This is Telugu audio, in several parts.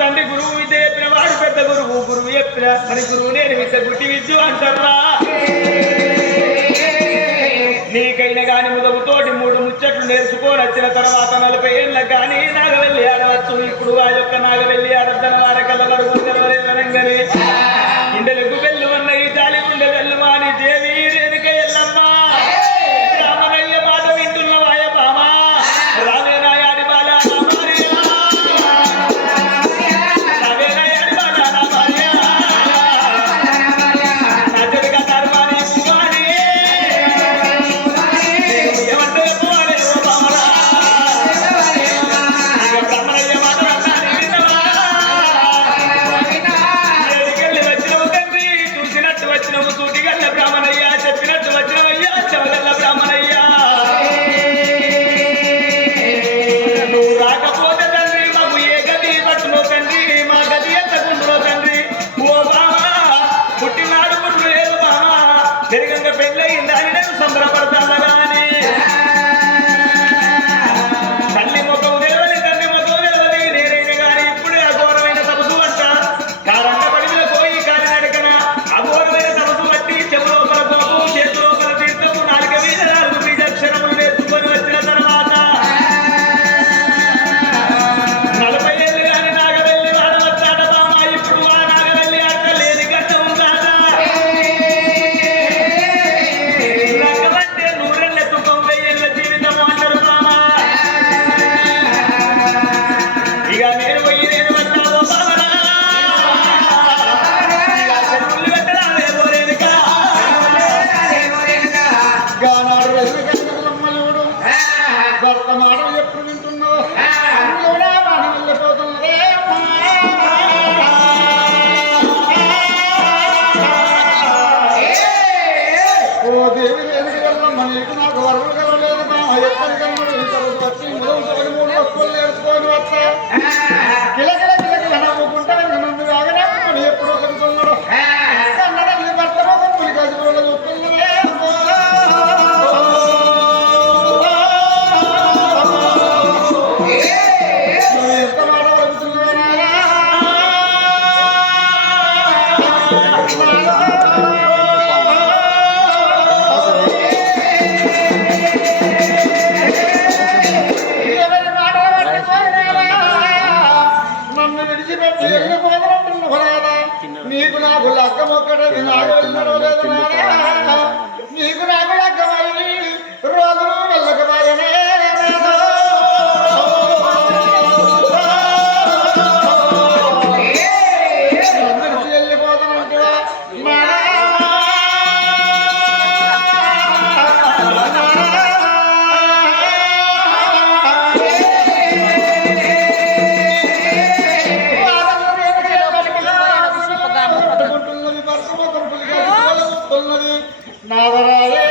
తండ్రి గురువు విద్య చెప్పిన వాడు పెద్ద గురువు గురువు చెప్పిన మరి గురువు నేను విద్య గుట్టి విద్యు అంటారా నీకైనా గాని ముదవుతోటి 3 ముచ్చట్లు నేర్చుకొని వచ్చిన తర్వాత 40 ఏళ్ళ కానీ నాగవెల్లి ఆడవచ్చు ఇప్పుడు ఆ యొక్క నాగవెల్లి ఆడద్దన వారకల్ల వరకు తెలవలేదనంగానే ఇండలకు వెళ్ళు అన్న ఈ జాలి గుండె వెళ్ళు అని దేవి రేణుక ఎల్లమ్మ రామనయ్య మాట వింటున్న వాయ బామ రావేనాయాడి బాల నీకు నాకు లగ్గం ఒక్కటే నీకు నాకు లగ్గమై రోజులు వెళ్ళకమాయనే వెళ్ళిపోతానంటే నాగరాయే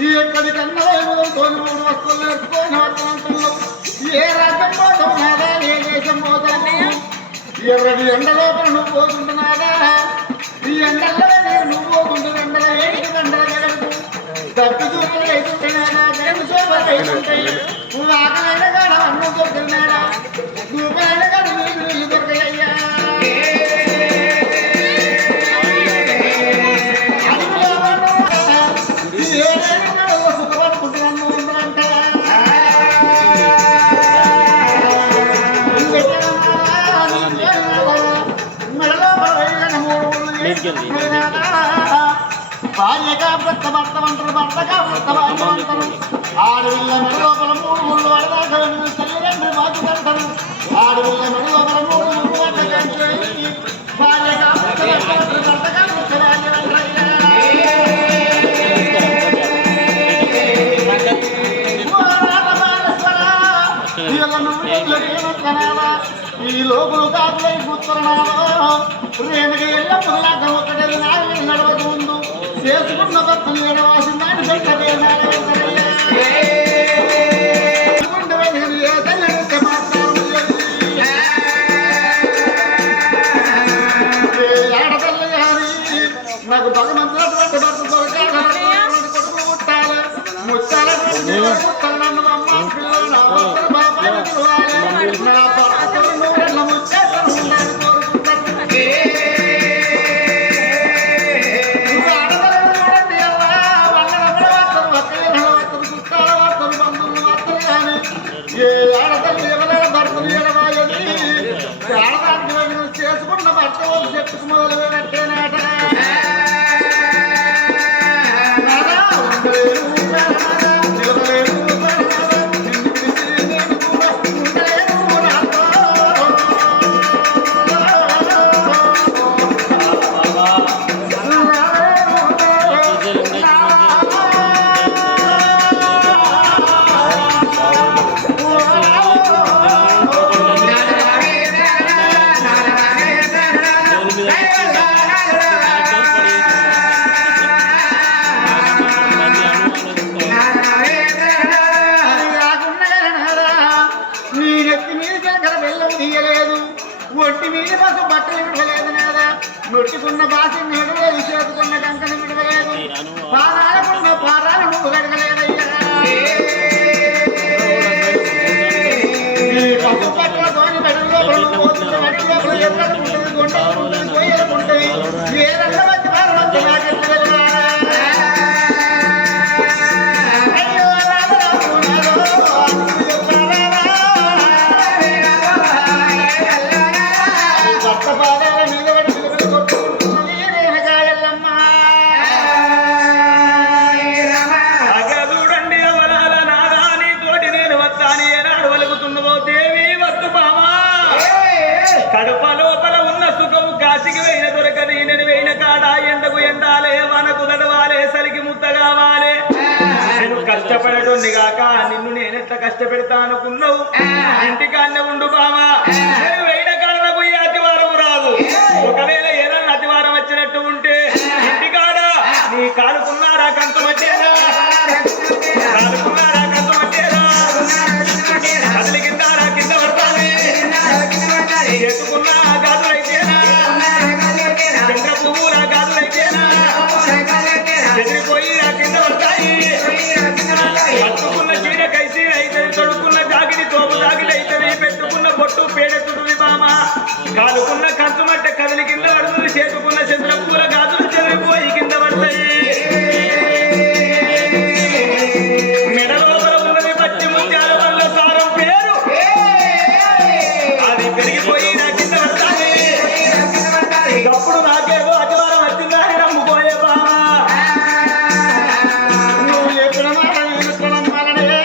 ఎక్కడికన్నా తోని 3 వస్తువులు నేర్చుకొని వస్తున్నావు. ఏ రాజ్యం పోతున్నారా, ఏ దేశం పోతాను, ఎర్రటి ఎండలోపల నువ్వు పోతుంటున్నారా, ఈ ఎండల్లో నువ్వు పోతుంటు ఎండల ఎండల జగడుకు తప్పి చూపులు అవుతుంటున్నారా, దేవుని చూపులు అవుతుంటాయి. నువ్వు ఆకలైన కాడ అన్నం దొరుకుతున్నాడా, దూపైన కాడ నీళ్ళు దొరకయ్యా. భార్యగా భర్త భర్త అంటారు, భర్తగా భర్త భార్య అంటారు. ఆడవిల్ల మెడ లోపల 3 ముళ్ళు వడదాకా తల్లిదండ్రి బాధ పెడతారు. ఆడవిల్ల మెడ లోపల 3 ముళ్ళు వడ్డకంటే భార్యగా భర్త భర్త అంటారు, భర్తగా భర్త భార్య అంటారు. ఈ లోపులు కాదులై కూర్చున్నావా, రేణుగా ఎల్లప్పుడులాగా ఒకటే నాలుగు నడవదు ముందు చేసుకున్న భర్తలు ఎడవాసి మాని పెట్టదే ఆడపిల్ల కానీ నాకు భగవంతున్నటువంటి భర్త దొరకాలి, కొడుకు ముట్టాలి, ముట్టాలటువంటి ముట్టాలి. నన్ను అమ్మ పిల్లలు నా భర్తను బాబాయ్ పిలవాలి, నా భర్తను నూరెళ్ళ ముచ్చేతను ఉండాలని కోరుకుంటాను. ఏ ఆడతల్లి ఎవరైనా భర్తలు ఎడవాయని ఆడదానికి చేసుకున్న భర్త చెట్టుకు మొదలు పెట్టేనాట. ఒంటి మీద కోసం బట్టలు విడవలేదు నాదా, నొట్టుకున్న బాసి నడవలేదు, చేతుకున్న కంకణం విడవలేదు, పారాలకున్న పారాలు నువ్వు కడగలేదయ్యా. పప్పు పట్ల ధోని మెడలో పోతున్న మెడ లోపల ఎర్రకుంటుంది, గుండెలుంటుంది, కొయ్యలుంటుంది, ఏ రంగ మధ్య వారు మధ్య నాకెత్తుగా కడుప లోపల ఉన్న సుఖము కాశికి వేయిన దొరకది, నేను వేయిన కాడ ఎండకు ఎండాలే, మనకు నడవాలే, సరికి ముద్ద కావాలి. నువ్వు కష్టపడటోంది కాక నిన్ను నేనెట్లా కష్టపెడతా అనుకున్నావు. ఇంటికాన్నే ఉండు బామా, నేను వేయిన కాడ నాకు ఈ అతివారం రాదు. ఒకవేళ ఏదన్నా అతివారం వచ్చినట్టు ఉంటే ఇంటికాడ నీ కాలుకున్నారా కంచు మట్టేరా, కాలుకున్నారా కంచు మట్టేరా, కదలి కిందారా కింద పడతానే, ఎత్తుకున్న గాజులైతేనా, చంద్ర పువ్వుల గాజులైతేనా, చెదిరిపోయి ఆ కింద పడతాయి. పట్టుకున్న చీర కైసి అయితే, తొడుకున్న జాగిడి తోపు జాగిడి అయితే, పెట్టుకున్న బొట్టు పేడెత్తుతుంది బామ, కాలుకున్న కంచు మట్ట కదిలి కింద పడుతుంది, చేతుకున్న చంద్ర పూల గాజులు చెదిరిపోయి కింద పడతాయి. మెడ లోపల ఉన్నది పచ్చి ముత్యాల వల్ల సారం పేరు, అది పెరిగిపోయి నా కింద పడతాయి. అప్పుడు నాకేదో అతివారం వచ్చిందా అని నమ్ముకోలే బామా. నువ్వు చెప్పిన మాట వినుకున్నాం వలనే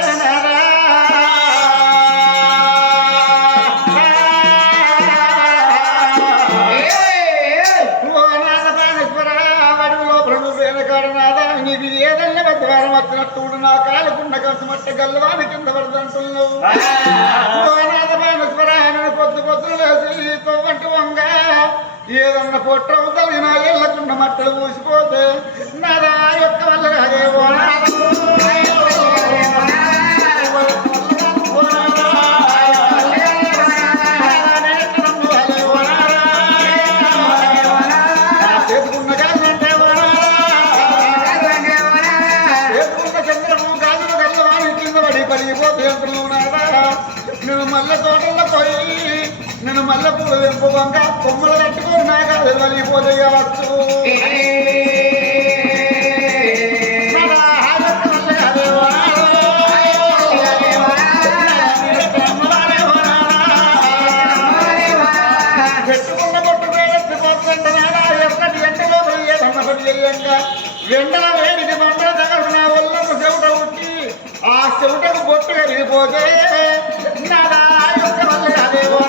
నీకు ఏదన్నా పెద్దవారం వచ్చినట్టు నా కాలుకున్న కంచు మట్ట గల్లవాని కింద పడుతుంటున్నావు. పొద్దు పొద్దున వేసి తొవ్వంటి వంగ ఏదన్నా పొట్టవు కలిగిన ఎల్లకున్న మట్టలు పూసిపోతే నాదా యొక్క వల్ల అదే మల్లె తోటల్లో పోయి నేను మల్లె పూలు తెంపుకోగా కొమ్మలు కట్టుకొని నాకు అది వెళ్ళిపోతే వచ్చు పెట్టుకున్న పొట్టు ఎక్కడి ఎంటలో ఏదన్న పని చేయంగా ఎండల వేడికి మంటల దగ్గర నా ఒళ్ళకు చెవుట ఉట్టి ఆ చెవుటకు బొట్టు కరిగిపోతే నాదా యొక్క వల్ల అదేవో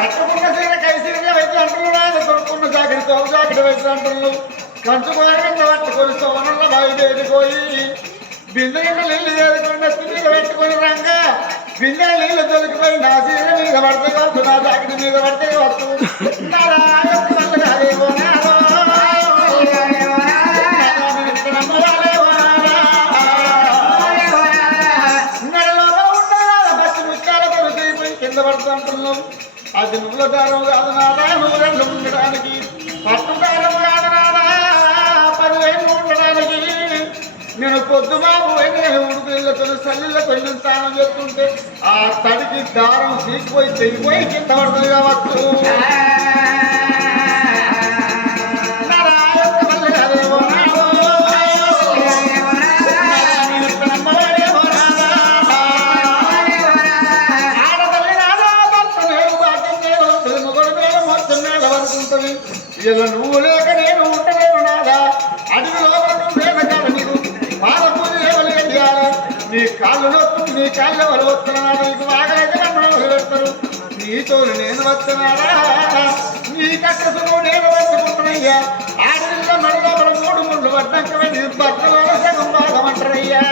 కట్టుకున్న సీర కైసీగా వైద్య అంటున్నాడు కొనుక్కున్న జాకెట్ తోలు జాకెట్ వైద్య అంటున్నాడు కంచుకోవడం పట్టుకొని సోనల్ల బయలుదేరిపోయి బిందెల నీళ్ళు వేసుకొని నెత్తి మీద పెట్టుకొని రంగా బిందెల నీళ్ళు తొలికిపోయి నా సీర మీద పడితే వచ్చు నా జాకెట్ మీద పడితే వచ్చు కింద పడుతుంటున్నాం అది నువ్వుల దారం కాదు నాదా నువ్వు రెండు ఉండడానికి పట్టు దారం కాదు నాదా 10,000 ఉండడానికి నేను పొద్దుమా పోయి నేను ఉడుకులతో చల్లిలో కొంచెం స్నానం చేస్తుంటే ఆ తడికి దారం తీసిపోయి తెగిపోయి కింద పడుతుంది కావచ్చు ఇలా నువ్వు లేక నేను ఉంటలేను నాదా అడవి లోపల నువ్వేమ కాదు నీకు పాల పూజ ఎవరు చేయాలి నీ కాళ్ళు నొప్పు నీ కాళ్ళు ఎవరు వస్తున్నాడు నీకు బాగైతే నన్ను వదిలేస్తారు నీతో నేను వస్తున్నాడా నీ కట్టసును నేను వచ్చుకుంటున్నయ్యా ఆడవిల్ల మడి లోపల 3 ముళ్ళు పడ్డాక నీ భర్తలో సగం భాగమంటారయ్యా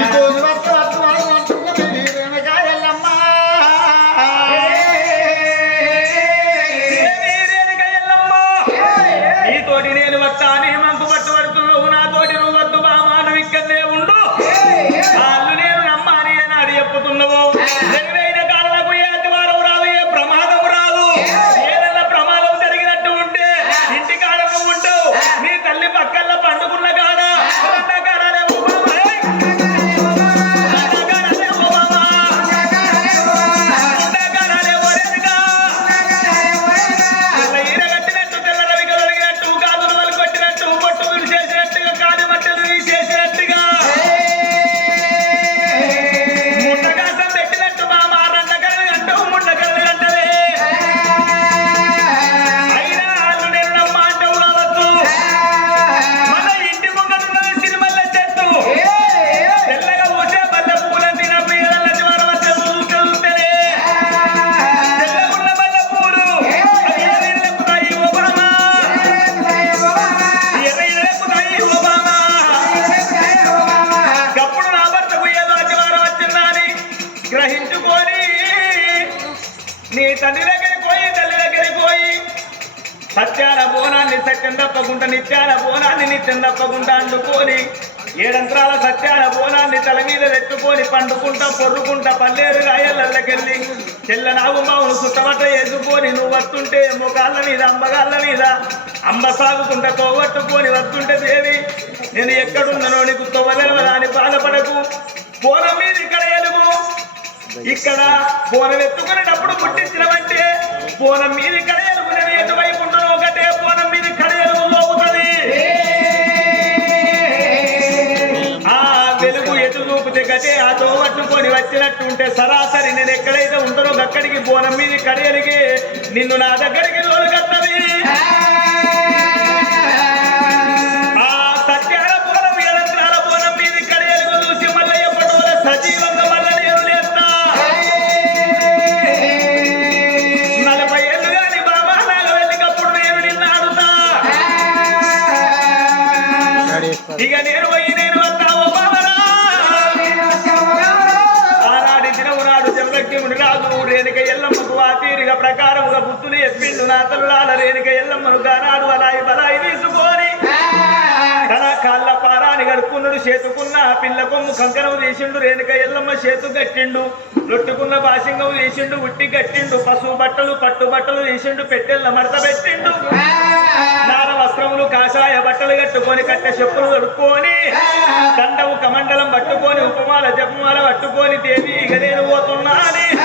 ఈ రోజు వద్ద వాళ్ళు అంటున్నది వెనకాయల్లమ్మా నీతోటి నేను వస్తా నీ మంకు పట్టు పడుతున్నావు నాతోటి నువ్వు వద్దు బామా నువ్వు ఇక్కడనే ఉండు వాళ్ళు నేను నమ్మాని అని చెప్పుతున్నావు తెలివైన కాళ్ళకు ఏ అతివారం రాదు ఏ ప్రమాదం రాదు ఏదైనా ప్రమాదం జరిగినట్టు ఉంటే ఇంటి కాడ నువ్వు ఉంటావు నీ తల్లి పక్కల్లో పండుకున్న కాడ నీ తండ్రి దగ్గరికి పోయి తల్లి దగ్గరికి పోయి సత్యాల బోనాన్ని సత్యం తప్పకుండా నిత్యాల బోనాన్ని నిత్యం తప్పకుండా అండుకొని 7 అంతరాల సత్యాల బోనాన్ని తల మీద పెట్టుకొని పండుకుంటా పొర్రుకుంటా పల్లేరు గాయలకెళ్ళి చెల్ల నాగుమావును సుట్టబట్ట వేసుకొని నువ్వు వస్తుంటే ముఖాళ్ళ మీద అంబగాళ్ళ మీద అంబ సాగుకుంటా తోగొట్టుకొని వస్తుంటే దేవి నేను ఎక్కడున్నానో నీకు తొవ్వలేవదా అని బాధపడకు బోనం మీద ఇక్కడ ఎలుగు ఇక్కడ బోనం ఎత్తుకునేటప్పుడు పుట్టించినవంటే బోనం మీద ఇక్కడ ఎలుగు నేను ఎటువైపు ఉంటాను ఒకటే బోనం మీద ఇక్కడ ఎలుగు లోగుతుంది ఆ వెలుగు ఎటు చూపితే గటే ఆ తోగొట్టుకొని వచ్చినట్టు ఉంటే సరాసరి నేను ఎక్కడైతే ఉంటానో అక్కడికి బోనం మీద ఇక్కడ ఎలిగి నిన్ను నా దగ్గరికి తోలుకొత్తది సజీవంగా మళ్ళీ నేను లేస్తా 40 ఏళ్ళు కానీ బాబా నాకు వెళ్ళినప్పుడు నేను నిన్ను ఆడుతా ఇక నేను పోయి నేను వస్తావు బాబరా ఆనాడించిన నాడు జగక్యముని రాజు రేణుక ఎల్లమ్మకు ఆ తీరిగా ప్రకారముగా బుద్ధులు చెప్పిండు నా తల్లులాల రేణుక ఎల్లమ్మను గానాడు అలాయి బలాయి తీసుకొని తన కాళ్ళ పారాని గడుక్కున్నాడు చేతుకున్న పిల్ల కొమ్ము కంకణం తీసిండు రేణుక ఎల్లమ్మ చేతు కట్టిండు లొట్టుకున్న బాసింగం తీసిండు ఉట్టి కట్టిండు పసుపు బట్టలు పట్టు బట్టలు తీసిండు పెట్టెల్ల మడత పెట్టిండు నార వస్త్రములు కాషాయ బట్టలు కట్టుకొని కట్ట చెప్పులు తొడుక్కొని దండము కమండలం పట్టుకొని ఉపమాల జపమాల పట్టుకొని దేవి ఇక నేను పోతున్నాను